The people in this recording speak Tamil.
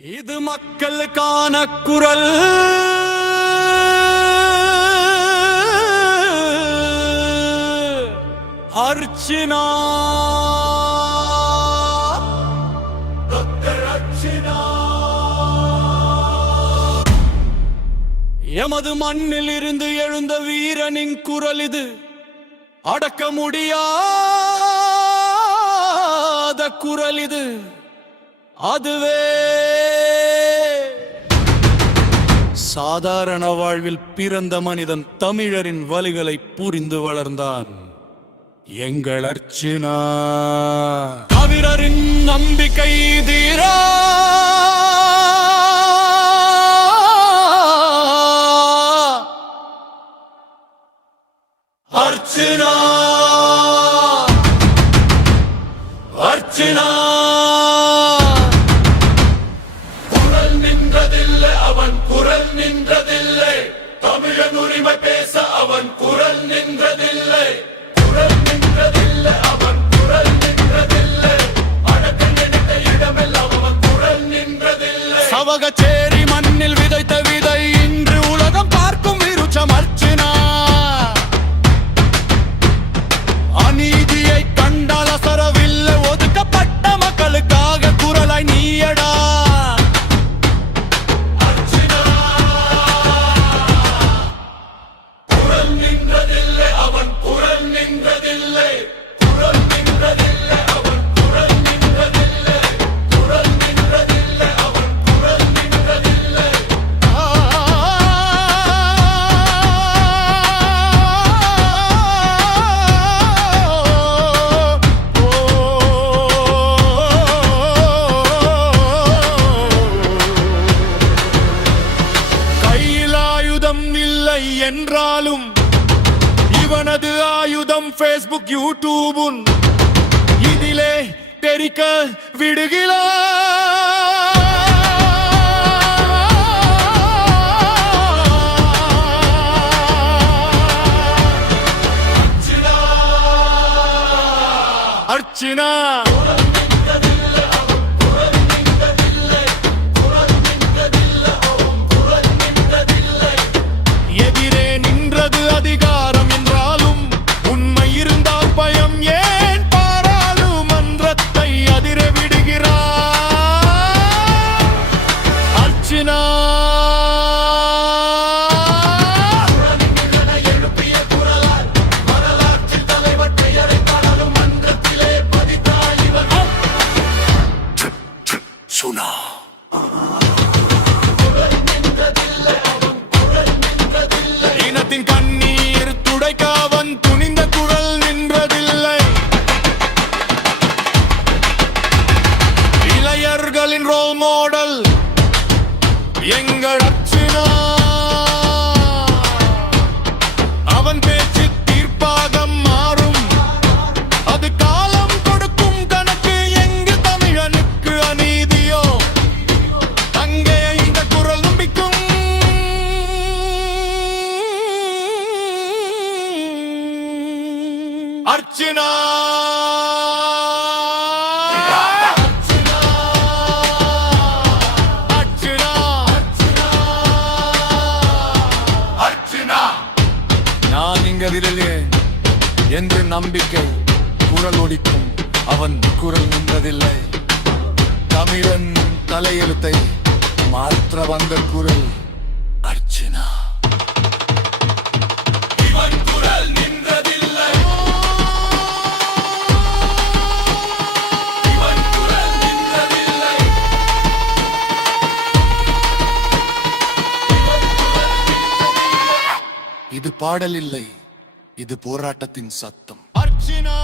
இது மக்களுக்கான குரல். அர்ச்சனா எமது மண்ணில் இருந்து எழுந்த வீரனின் குரல் இது. அடக்க முடியாத குரல் இது. அதுவே சாதாரண வாழ்வில் பிறந்த மனிதன் தமிழரின் வலிகளை புரிந்து வளர்ந்தான். எங்கள் அர்ச்சனா கவிரரின் நம்பிக்கை தீரா. அர்ச்சனா அர்ச்சனா குரல் நின்றதில்லை, அவன் குரல் நின்றதில்லை. தமிழன் உரிமை பேச அவன் குரல் நின்றதில்லை. குரல் நின்றதில்லை, அவன் குரல் நின்றதில்லை. அடக்க நினைத்த இடமெல்லாம் அவன் குரல் நின்றதில்லை. சவகச்சேரி மண்ணில் விதைத்த விதை இன்று உலகம் பார்க்கும் விருட்சம் அர்ச்சனா. அநீதியை கண்டால் அசரவில்லை, ஒதுக்கப்பட்ட மக்களுக்காக குரலாய் நீயடா. அர்ச்சனா குரல் நின்றதில்லை, அவன் குரல் நின்றதில்லை. குரல் நின்றதில்லை, அவன் குரல் நின்றதில்லை. குரல் நின்றதில்லை, அவன் குரல் நின்றதில்லை. கையில் ஆயுதம் இல்லை என்றாலும் இவனது ஆயுதம் ஃபேஸ்புக் யூடியூபுன். இதிலே தெரிக்க விடுகிறார். அர்ச்சனா எதிரே நின்றது அதிகாரம் என்றாலும் உண்மை இருந்தால் பயம் ஏன்? பாராளுமன்றத்தை அதிர விடுகிறார். அர்ச்சனா எழுப்பிய குரலால் வரலாற்று தலைவர் பெயரை பாராளுமன்றத்திலே பதித்தாய் இவர். சுனா இனத்தின் கண்ணீர் துடைக்க அவன் துணிந்த குரல் நின்றதில்லை. இளையர்களின் ரோல் மாடல் எங்கள் அர்ச்சனா. அவன் பேச்சு தீர்ப்பாக மாறும், அது காலம் கொடுக்கும் கணக்கு. எங்கு தமிழனுக்கு அநீதியோ அங்கே இந்த குரல் நம்பிக்கும். அர்ச்சனா அர்ச்சனா அர்ச்சனா நான் இங்கதிலே என்று நம்பிக்கை குரல் ஒலிக்கும். அவன் குரல் நின்றதில்லை. தமிழன் தலையெழுத்தை மாற்ற வந்த குரல் அர்ச்சனா. இவன் குரல் நின்றதில்லை. இவன் குரல் நின்றதில்லை. இது பாடல் இல்லை, இது போராட்டத்தின் சத்தம். அர்ச்சனா